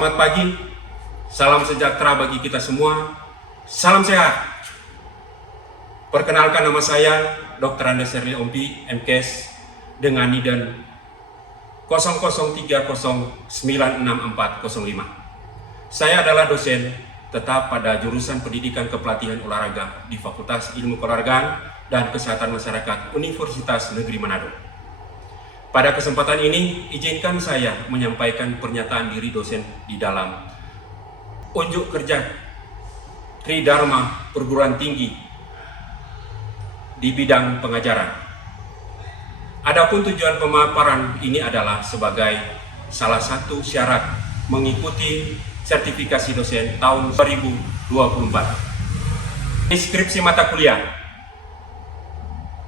Selamat pagi, salam sejahtera bagi kita semua, salam sehat. Perkenalkan, nama saya Dr. Andes Herli Ompi, MKes, dengan NIDAN 0030966405. Saya adalah dosen tetap pada jurusan Pendidikan Kepelatihan Olahraga di Fakultas Ilmu Keolahragaan dan Kesehatan Masyarakat Universitas Negeri Manado. Pada kesempatan ini, izinkan saya menyampaikan pernyataan diri dosen di dalam unjuk kerja Tridharma Perguruan Tinggi di bidang pengajaran. Adapun tujuan pemaparan ini adalah sebagai salah satu syarat mengikuti sertifikasi dosen tahun 2024. Deskripsi mata kuliah.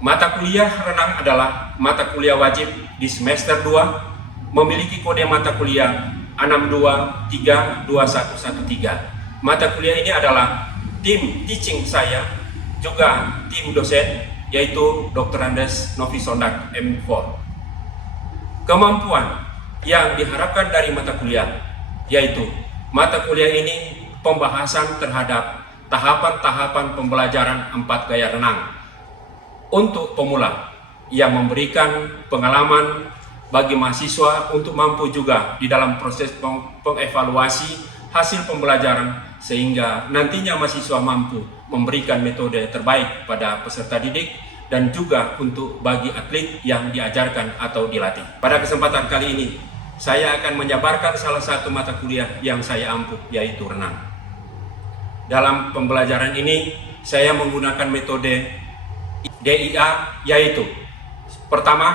Mata kuliah renang adalah mata kuliah wajib di semester 2, memiliki kode mata kuliah 6232113. Mata kuliah ini adalah tim teaching saya, juga tim dosen, yaitu Dr. Andes Novi Sondak M4. Kemampuan yang diharapkan dari mata kuliah, yaitu mata kuliah ini pembahasan terhadap tahapan-tahapan pembelajaran 4 gaya renang untuk pemula, yang memberikan pengalaman bagi mahasiswa untuk mampu juga di dalam proses pengevaluasi hasil pembelajaran, sehingga nantinya mahasiswa mampu memberikan metode terbaik pada peserta didik dan juga untuk bagi atlet yang diajarkan atau dilatih. Pada kesempatan kali ini, saya akan menjabarkan salah satu mata kuliah yang saya ampuh, yaitu renang. Dalam pembelajaran ini, saya menggunakan metode DIA, yaitu pertama,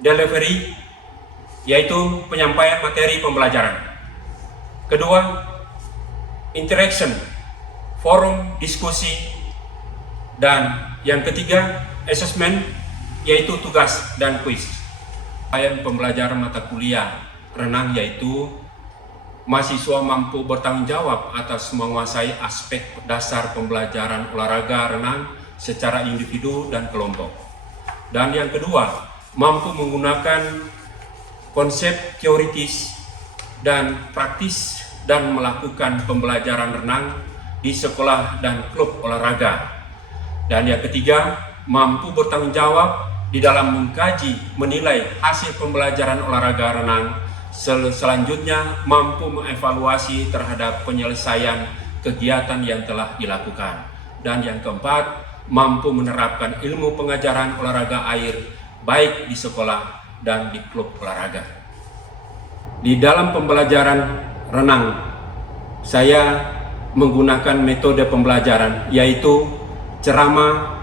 delivery, yaitu penyampaian materi pembelajaran. Kedua, interaction, forum diskusi. Dan yang ketiga, assessment, yaitu tugas dan kuis. Pembelajaran mata kuliah renang yaitu mahasiswa mampu bertanggung jawab atas menguasai aspek dasar pembelajaran olahraga renang secara individu dan kelompok. Dan yang kedua, mampu menggunakan konsep teoritis dan praktis dan melakukan pembelajaran renang di sekolah dan klub olahraga. Dan yang ketiga, mampu bertanggung jawab di dalam mengkaji, menilai hasil pembelajaran olahraga renang. Selanjutnya, mampu mengevaluasi terhadap penyelesaian kegiatan yang telah dilakukan. Dan yang keempat, mampu menerapkan ilmu pengajaran olahraga air baik di sekolah dan di klub olahraga. Di dalam pembelajaran renang, saya menggunakan metode pembelajaran yaitu ceramah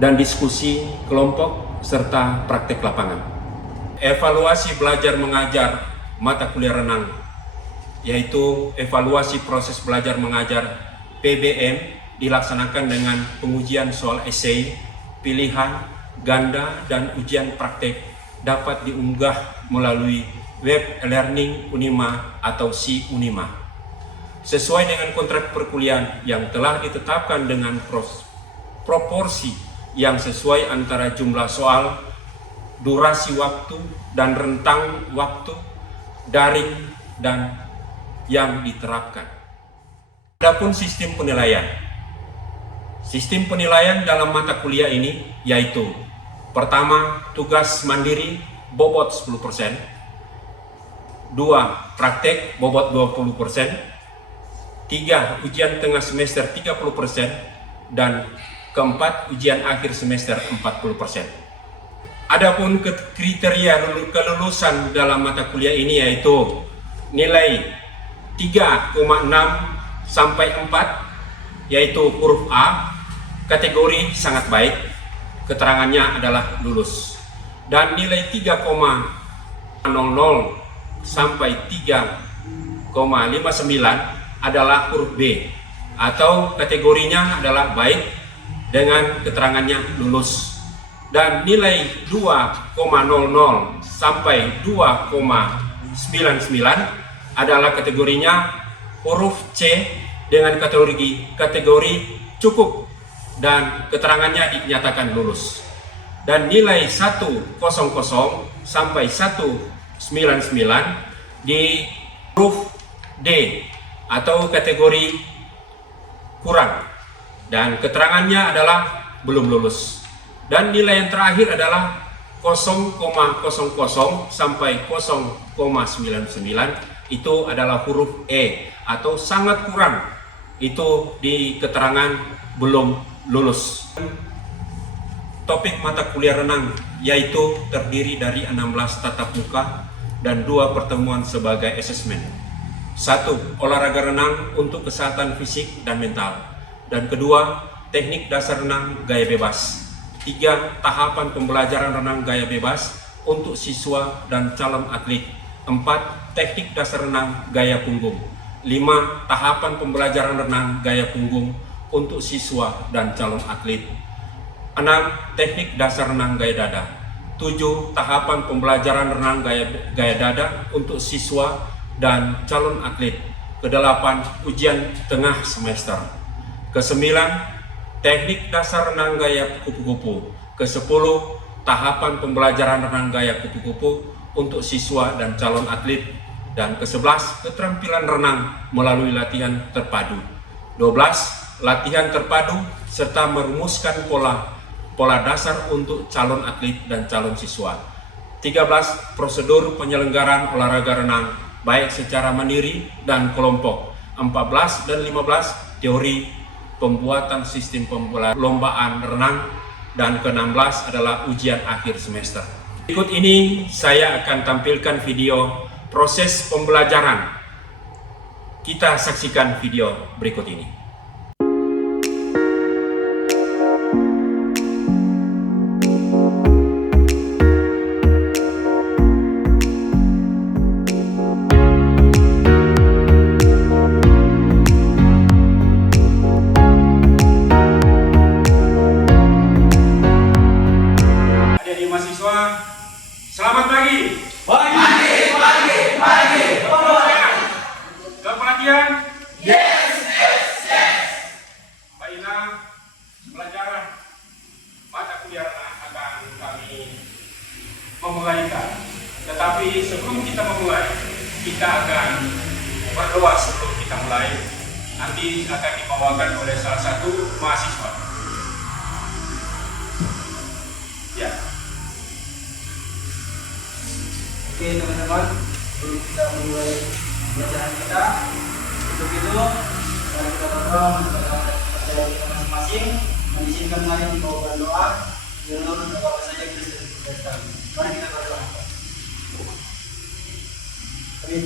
dan diskusi kelompok serta praktek lapangan. Evaluasi belajar mengajar mata kuliah renang yaitu evaluasi proses belajar mengajar PBM dilaksanakan dengan pengujian soal esai, pilihan, ganda, dan ujian praktek dapat diunggah melalui web e-learning Unima atau si Unima. Sesuai dengan kontrak perkuliahan yang telah ditetapkan dengan proporsi yang sesuai antara jumlah soal, durasi waktu, dan rentang waktu, daring, dan yang diterapkan. Adapun sistem penilaian. Sistem penilaian dalam mata kuliah ini yaitu pertama, tugas mandiri bobot 10%, dua, praktek bobot 20%, tiga, ujian tengah semester 30%, dan keempat, ujian akhir semester 40%. Adapun kriteria kelulusan dalam mata kuliah ini yaitu nilai 3,6 sampai 4, yaitu huruf A, kategori sangat baik, keterangannya adalah lulus. Dan nilai 3,00 sampai 3,59 adalah huruf B, atau kategorinya adalah baik dengan keterangannya lulus. Dan nilai 2,00 sampai 2,99 adalah kategorinya huruf C dengan kategori cukup dan keterangannya dinyatakan lulus. Dan nilai 100 sampai 199 di huruf D atau kategori kurang, dan keterangannya adalah belum lulus. Dan nilai yang terakhir adalah 0,00 sampai 0,99, itu adalah huruf E atau sangat kurang, itu di keterangan belum lulus. Topik mata kuliah renang yaitu terdiri dari 16 tatap muka dan 2 pertemuan sebagai asesmen. 1. Olahraga renang untuk kesehatan fisik dan mental. Dan kedua, teknik dasar renang gaya bebas. 3. Tahapan pembelajaran renang gaya bebas untuk siswa dan calon atlet. 4. Teknik dasar renang gaya punggung. 5. Tahapan pembelajaran renang gaya punggung untuk siswa dan calon atlet. 6. Teknik dasar renang gaya dada. 7. Tahapan pembelajaran renang gaya dada untuk siswa dan calon atlet. Ke-8, ujian tengah semester. Ke-9, teknik dasar renang gaya kupu-kupu. Ke-10, tahapan pembelajaran renang gaya kupu-kupu untuk siswa dan calon atlet. Dan ke-11, keterampilan renang melalui latihan terpadu. 12, latihan terpadu serta merumuskan pola dasar untuk calon atlet dan calon siswa. 13, prosedur penyelenggaraan olahraga renang baik secara mandiri dan kelompok. 14 dan 15, teori pembuatan sistem perlombaan renang. Dan ke-16 adalah ujian akhir semester. Berikut ini saya akan tampilkan video proses pembelajaran. Kita saksikan video berikut ini. Selamat pagi. Pagi. Ke pelatihan? Yes. Baiklah, pelajaran mata kuliah akan kami memulaikan. Tetapi sebelum kita memulai, kita akan berdoa sebelum kita mulai. Nanti akan dibawakan oleh salah satu mahasiswa. Ya. Oke teman-teman, sebelum kita memulai pelajaran kita, untuk itu mari kita berdoa kepada pelajaran kita masing-masing, mengizinkan mari dibawakan doa, menurut apa saja kita sedang. Mari kita berdoa. Amin.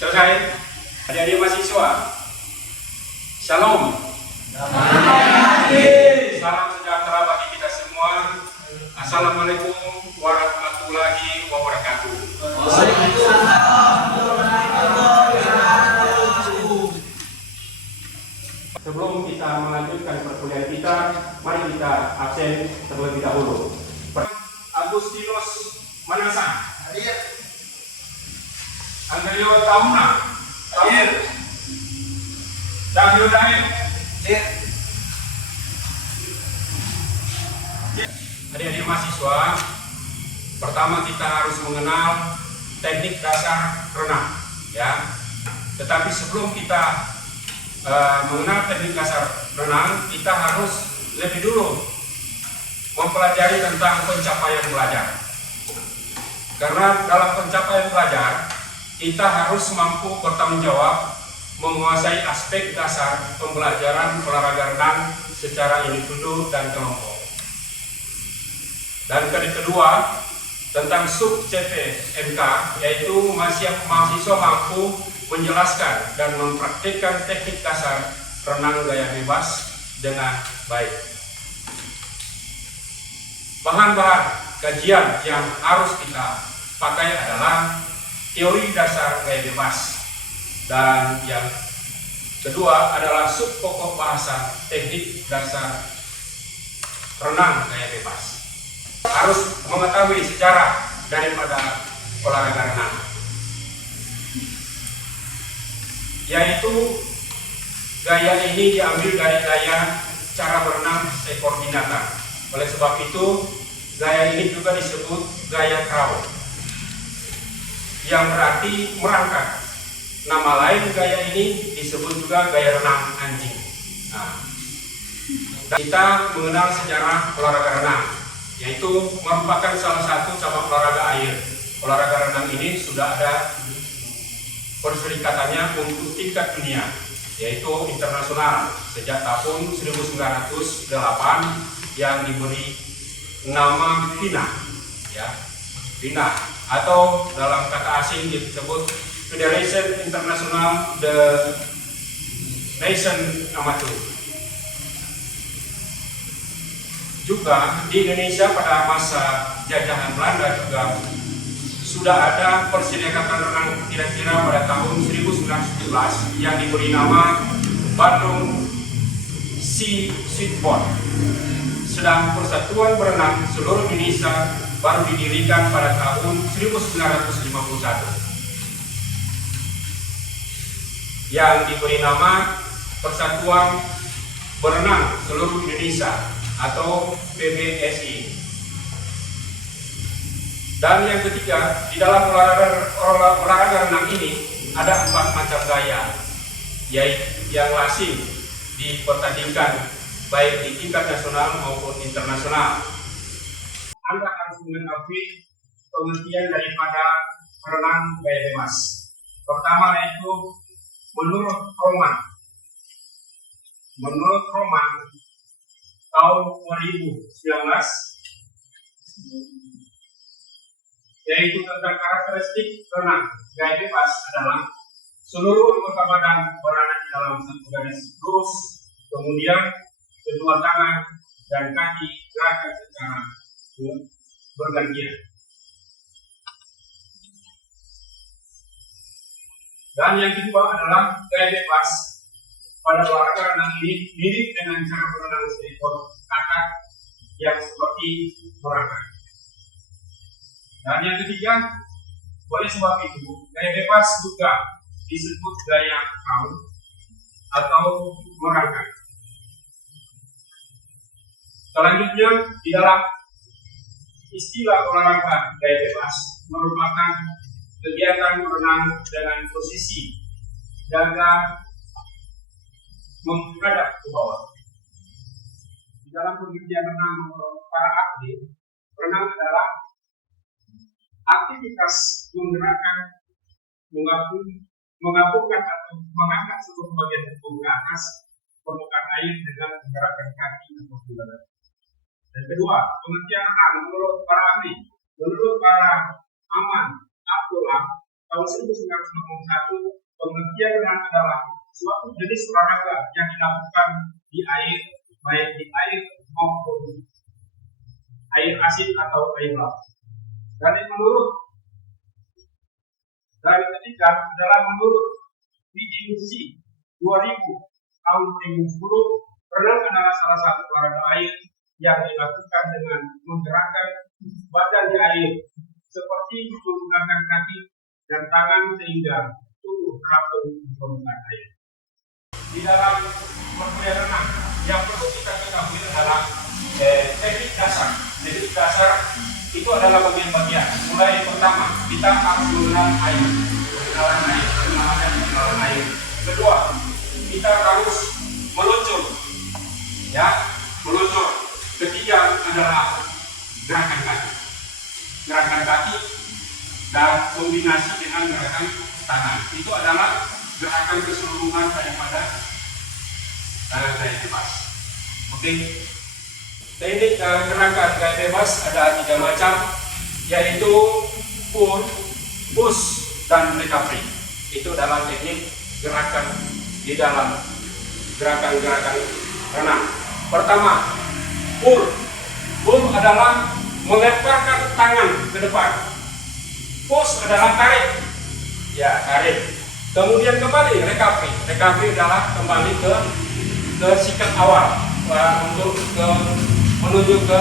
Selesai. Adik-adik mahasiswa, Shalom. Salam sejahtera bagi kita semua. Assalamualaikum warahmatullahi wabarakatuh. Sebelum kita melanjutkan perkuliahan kita, mari kita absen terlebih dahulu. Agustinus Manasa. Hadir. Andrio Tauna. Hadir. Cahyo Daim. Hadir. Adik-adik mahasiswa, pertama kita harus mengenal teknik dasar renang, ya. Tetapi sebelum kita mengenal teknik dasar renang, kita harus lebih dulu mempelajari tentang pencapaian belajar. Karena dalam pencapaian belajar, kita harus mampu bertanggung jawab menguasai aspek dasar pembelajaran olahraga renang secara individu dan kelompok. Dan kedua, tentang sub CPMK, yaitu mahasiswa mampu menjelaskan dan mempraktikkan teknik dasar renang gaya bebas dengan baik. Bahan-bahan kajian yang harus kita pakai adalah teori dasar gaya bebas, dan yang kedua adalah sub pokok bahasa teknik dasar renang gaya bebas. Harus mengetahui sejarah daripada olahraga renang, yaitu gaya ini diambil dari gaya cara berenang seekor binatang. Oleh sebab itu, gaya ini juga disebut gaya crawl. yang berarti merangkak. Nama lain gaya ini disebut juga gaya renang anjing. Nah, dan kita mengenal sejarah olahraga renang, yaitu merupakan salah satu cabang olahraga air. Olahraga renang ini sudah ada perserikatannya untuk tingkat dunia, yaitu internasional sejak tahun 1908 yang diberi nama FINA, ya, FINA, atau dalam kata asing disebut Federation International the Nation Amateur. Juga di Indonesia pada masa jajahan Belanda juga sudah ada perserikatan renang kira-kira pada tahun 1917 yang diberi nama Bandung Sea Speedboat. Sedang Persatuan Berenang seluruh Indonesia baru didirikan pada tahun 1951 yang diberi nama Persatuan Berenang Seluruh Indonesia atau PBSI. Dan yang ketiga, di dalam olahraga renang ini ada 4 macam gaya, yaitu yang lazim dipertandingkan baik di tingkat nasional maupun internasional. Anda harus mengetahui pengertian daripada renang gaya bebas. Pertama yaitu menurut Roman tahun 2019, yaitu tentang karakteristik renang gaya bebas adalah seluruh anggota badan berada di dalam satu garis lurus, kemudian kedua tangan dan kaki gerakan secara bergantian. Dan yang kedua adalah gaya bebas pada olahraga renang ini mirip dengan cara berenang speedboat kakak yang seperti merangkak. Dan yang ketiga, oleh sebab itu gaya bebas juga disebut gaya crawl atau merangkak. Selanjutnya, di dalam istilah olahraga gaya bebas merupakan kegiatan berenang dengan posisi dada menghadap ke bawah. Di dalam pengertian renang para atlet, renang adalah aktivitas menggerakkan, menggabungkan atau mengangkat seluruh bagian tubuh ke atas permukaan air dengan menggerakkan kaki atau badan. Dan kedua, pengertian renang menurut para ahli, menurut para Aman Abdullah tahun 1961, pengertian renang adalah suatu jenis olahraga yang dilakukan di air, baik di air maupun air asin atau air laut. Dan ketiga adalah menurut PGC 2000 tahun 2010, renang adalah salah satu olahraga air yang dilakukan dengan menggerakkan badan di air seperti menggunakan kaki dan tangan sehingga tubuh terapung di permukaan air. Di dalam perkuliahan renang yang perlu kita ketahui adalah teknik dasar. Teknik dasar itu adalah bagian-bagian. Mulai pertama, kita harus mengenal air, pengenalan air. Kedua, kita harus meluncur, ya, meluncur. Ketiga adalah gerakan kaki dan kombinasi dengan gerakan tangan. Itu adalah gerakan keseluruhan daripada gaya bebas. Oke. Teknik gerakan gaya bebas ada 3 macam, yaitu pull, push, dan recovery. Itu adalah teknik gerakan di dalam gerakan-gerakan renang. Pertama, pull. Pull adalah melemparkan tangan ke depan. Push adalah tarik. Ya, tarik. Kemudian kembali recovery. Recovery adalah kembali ke sikap awal untuk menuju ke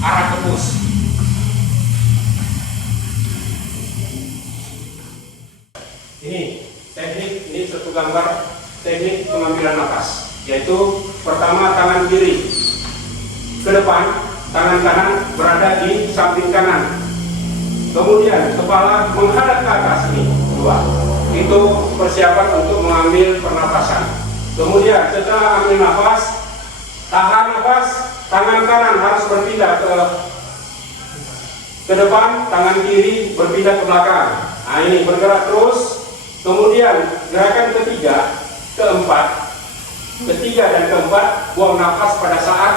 arah ke push. Ini satu gambar teknik pengambilan nafas, yaitu pertama tangan kiri ke depan, tangan kanan berada di samping kanan. Kemudian kepala menghadap ke atas ini, 2. Itu persiapan untuk mengambil pernapasan. Kemudian setelah ambil nafas, tahan nafas, tangan kanan harus berpindah ke depan, tangan kiri berpindah ke belakang. Nah ini bergerak terus. Kemudian gerakan ketiga dan keempat, buang nafas pada saat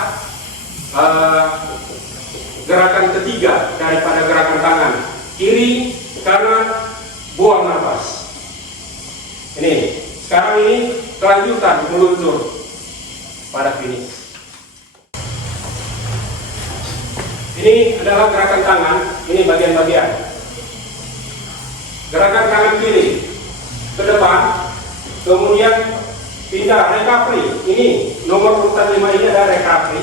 gerakan ketiga daripada gerakan tangan. Kiri, kanan, buang nafas. Ini, sekarang ini kelanjutan meluncur pada finish. Ini adalah gerakan tangan, ini bagian-bagian. Gerakan tangan kiri ke depan, kemudian pindah recovery. Ini nomor urutan 5 ini ada recovery,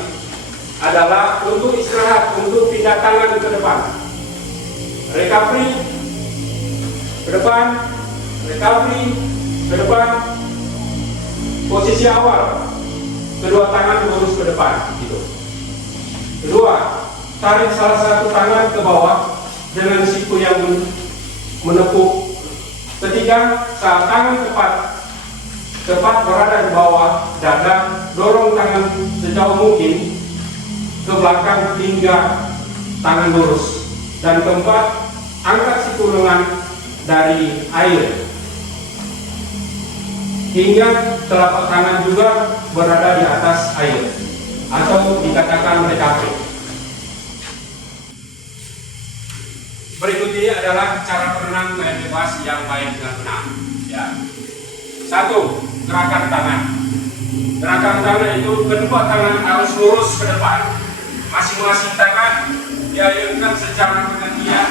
adalah untuk istirahat, untuk pindah tangan ke depan. Recovery ke depan, recovery ke depan. Posisi awal, kedua tangan lurus ke depan, gitu. Kedua, tarik salah satu tangan ke bawah dengan siku yang menepuk. Ketiga, saat tangan tepat berada di bawah dada, dorong tangan sejauh mungkin ke belakang hingga tangan lurus. Dan keempat, angkat siku lengan dari air hingga telapak tangan juga berada di atas air, atau dikatakan recovery. Berikut ini adalah cara berenang gaya bebas yang baik dengan benar. Ya. 1. Gerakan tangan. Gerakan tangan itu kedua tangan harus lurus ke depan. Masing-masing tangan diayunkan secara bergantian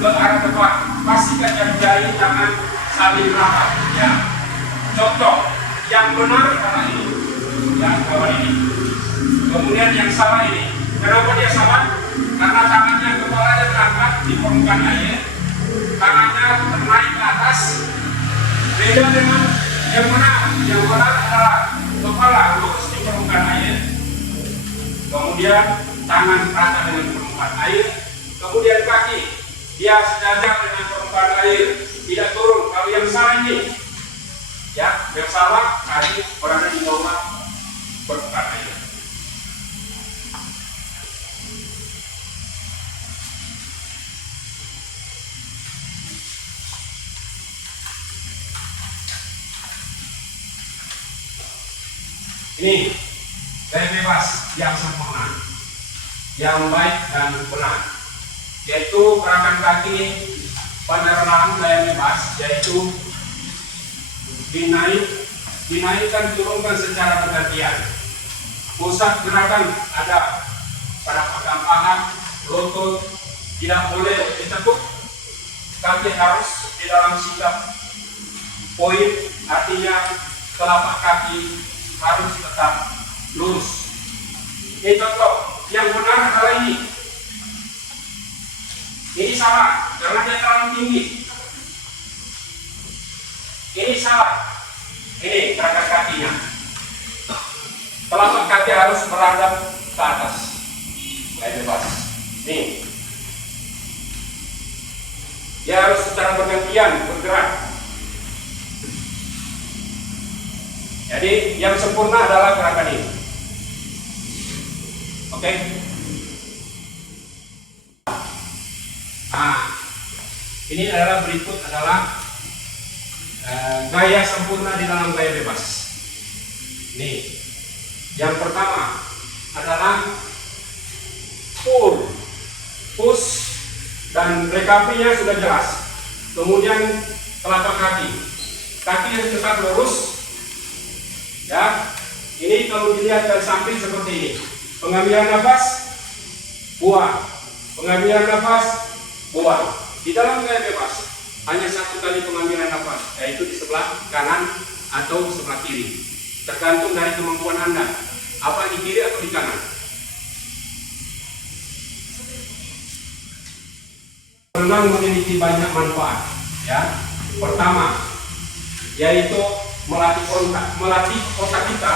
ke arah depan. Pastikan jari-jari tangan saling rapat. Ya. Contoh yang benar adalah ini. Ya, kawan ini. Kemudian yang salah ini. Kenapa dia salah? Karena tangannya kepalanya berangkat di permukaan air, tangannya naik ke atas. Beda dengan yang benar. Yang benar adalah kepala lurus di permukaan air, kemudian tangan rata dengan permukaan air, kemudian kaki dia sejajar dengan permukaan air, tidak turun. Kalau yang salah ini, ya, yang salah kaki berada di bawah permukaan air. Ini gaya bebas yang sempurna, yang baik dan benar, yaitu gerakan kaki pada renang gaya bebas, yaitu dinaikkan turunkan secara bergantian. Pusat gerakan ada pada pegang paha, lutut, tidak boleh ditekuk, kaki harus di dalam sikap poin, artinya telapak kaki harus tetap lurus. Ini contoh yang benar adalah ini. Ini salah karena dia terlalu tinggi. Ini salah. Ini gerakan kakinya. Telapak kaki harus beradab ke atas. Gaya bebas. Nih. Dia harus secara bergantian bergerak. Jadi yang sempurna adalah gerakan ini. Oke. Nah, ini adalah berikut adalah gaya sempurna di dalam gaya bebas. Nih, yang pertama adalah pull, push, dan recovery-nya sudah jelas. Kemudian telapak kaki yang tetap lurus. Ya, ini kalau dilihat dari samping seperti ini. Pengambilan nafas, buang. Pengambilan nafas, buang. Di dalam gaya bebas hanya satu kali pengambilan nafas, yaitu di sebelah kanan atau sebelah kiri. Tergantung dari kemampuan Anda. Apa di kiri atau di kanan? Renang memiliki banyak manfaat. Ya, pertama, yaitu melatih otak kita,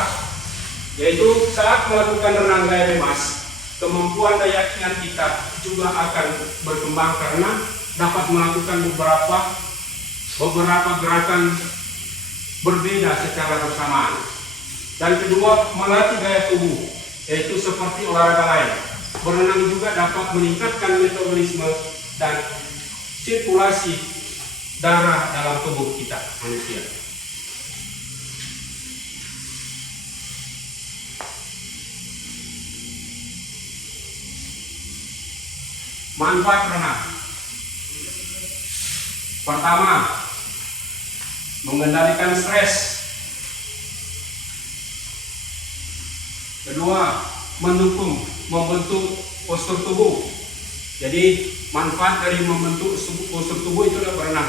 yaitu saat melakukan renang gaya bebas, kemampuan daya ingat kita juga akan berkembang karena dapat melakukan beberapa gerakan berbeda secara bersamaan. Dan kedua, melatih gaya tubuh, yaitu seperti olahraga lain. Berenang juga dapat meningkatkan metabolisme dan sirkulasi darah dalam tubuh kita manusia. Manfaat renang. Pertama, mengendalikan stres. Kedua, membentuk postur tubuh. Jadi manfaat dari membentuk postur tubuh itu adalah berenang.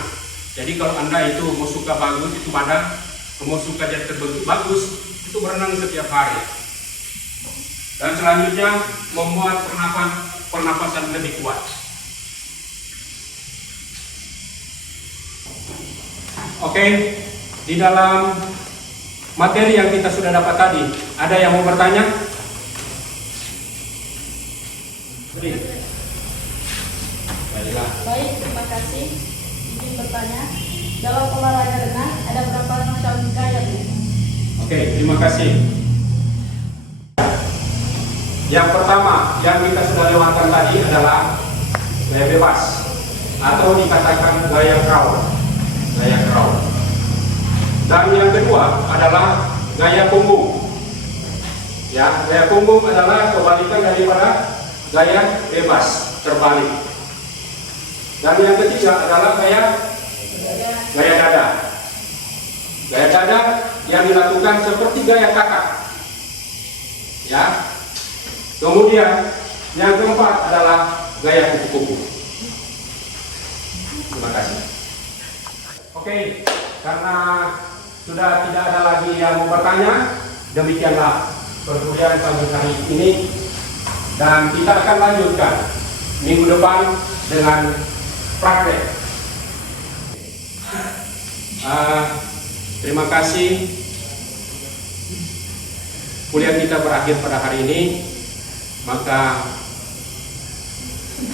Jadi kalau Anda itu mau suka bagus itu badan, mau suka jadi terbentuk bagus itu berenang setiap hari. Dan selanjutnya membuat pernapasan lebih kuat. Oke, di dalam materi yang kita sudah dapat tadi, ada yang mau bertanya? Baik, terima kasih. Izin bertanya, dalam olahraga renang ada berapa macam gaya? Oke, terima kasih. Yang pertama yang kita sudah lewatkan tadi adalah gaya bebas atau dikatakan gaya crawl. Dan yang kedua adalah gaya punggung. Ya, gaya punggung adalah kebalikan daripada gaya bebas, terbalik. Dan yang ketiga adalah gaya dada. Gaya dada yang dilakukan seperti gaya kakak. Ya. Kemudian yang keempat adalah gaya kupu-kupu. Terima kasih. Oke, karena sudah tidak ada lagi yang mau bertanya, demikianlah perkuliahan pagi hari ini, dan kita akan lanjutkan minggu depan dengan praktek. Terima kasih. Kuliah kita berakhir pada hari ini, maka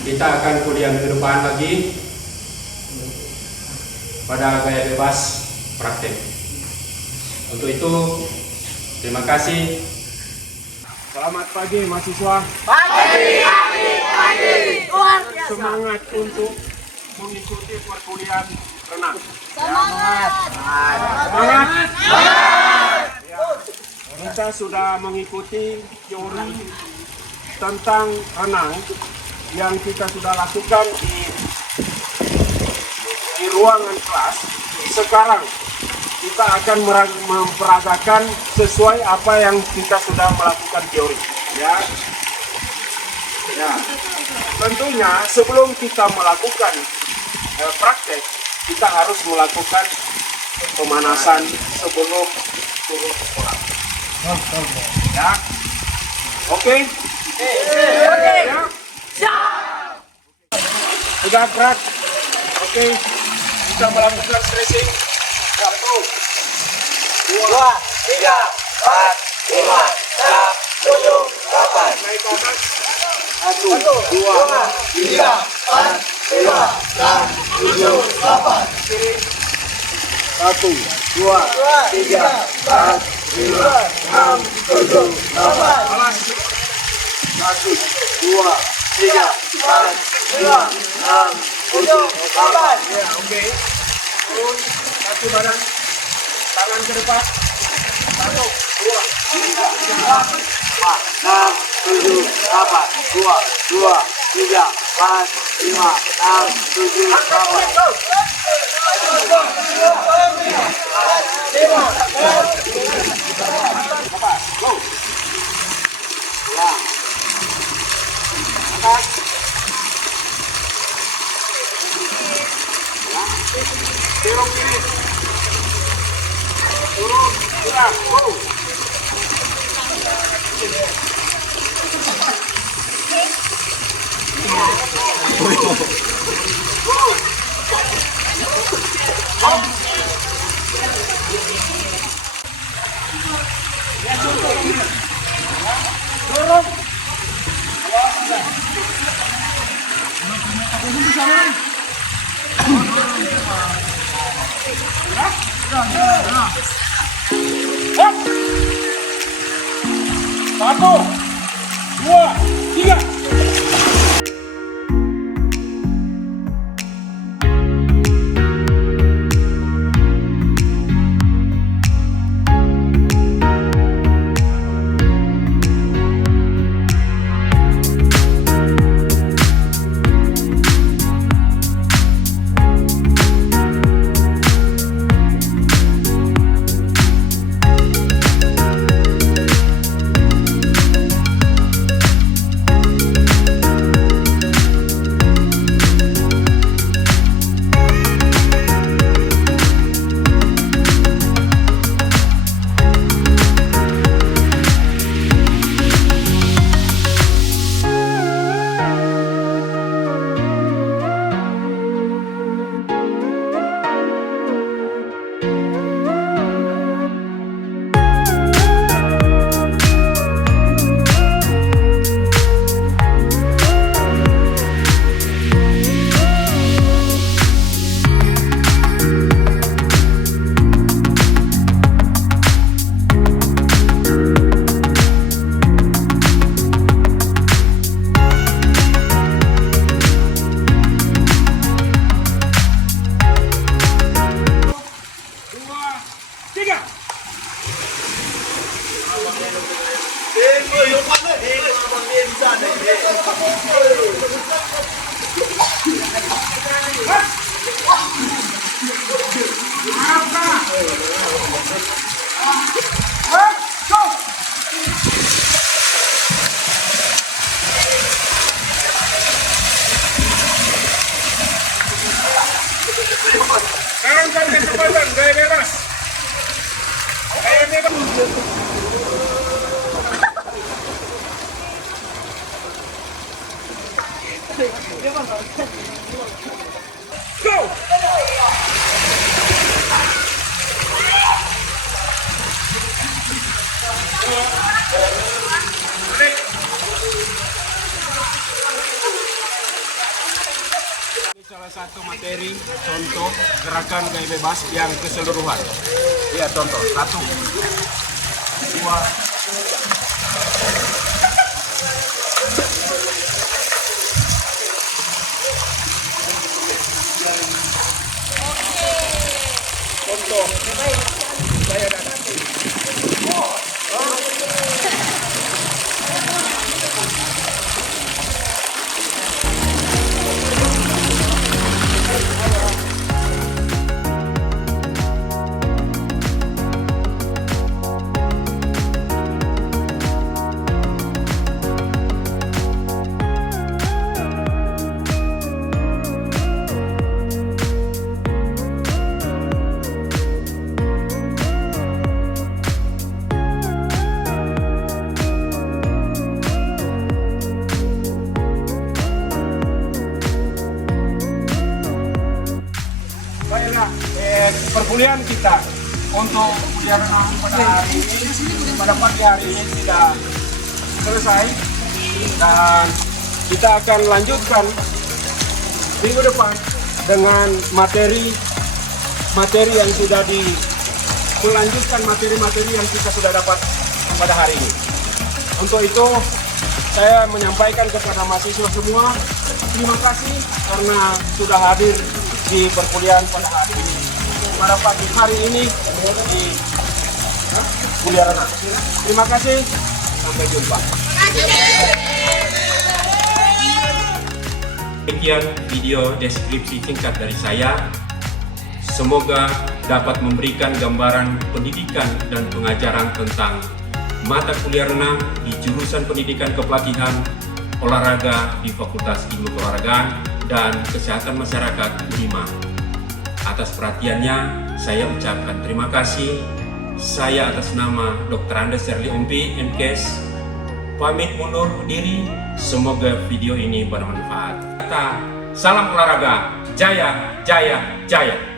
kita akan kuliah minggu depan lagi pada gaya bebas praktek. Untuk itu, terima kasih. Selamat pagi mahasiswa. Pagi. Luar biasa. Semangat untuk mengikuti perkuliahan renang. Semangat! Semangat. Ya, kita sudah mengikuti teori tentang renang yang kita sudah lakukan di ruangan kelas. Sekarang kita akan memperagakan sesuai apa yang kita sudah melakukan teori. Ya. Tentunya sebelum kita melakukan praktek, kita harus melakukan pemanasan sebelum turun sekolah. Ya. Oke? Ya. Sudah gerak. Oke. Kita melakukan stretching. 1, 2, 3, 4, 5, 6, 7, 8. naik ke atas. 1, 2, 3, 4, 5, 6, 7, 8. Kiri. 1, 2, 3, 4, 5, 6, 7, 8. Alas. 1, 2, 3, 4, 5, 6, 7, 8. Ya, oke. Turun. Satu badan. Tangan ke depan. 1, 2, 3, 4. 6, 7, 8, 2, 2, 3, 4, 5, 6, 7, 8. Go. Ya. Atas. Ya. Dorong kiri. Turun. Gerak. Go. Sekarang kecepatan, gaya bebas. Gaya bebas. Go! Ini salah satu materi contoh gerakan gaya bebas yang keseluruhan. Lihat contoh, 1, 2, contoh. Saya datang. Baiklah, perkuliahan kita untuk kuliah renang pada hari ini, pada pagi hari ini sudah selesai dan kita akan lanjutkan minggu depan dengan materi yang sudah melanjutkan materi-materi yang kita sudah dapat pada hari ini. Untuk itu saya menyampaikan kepada mahasiswa semua terima kasih karena sudah hadir di perkuliahan pada hari ini, pada pagi hari ini di kuliah renang. Terima kasih, sampai jumpa. Demikian video deskripsi singkat dari saya. Semoga dapat memberikan gambaran pendidikan dan pengajaran tentang mata kuliah renang di jurusan pendidikan kepelatihan olahraga di Fakultas Ilmu Keolahragaan dan Kesehatan Masyarakat UNIMA. Atas perhatiannya, saya ucapkan terima kasih. Saya atas nama Dr. Andes Serli Ompi, MKes, pamit mundur diri. Semoga video ini bermanfaat. Salam olahraga, jaya, jaya, jaya.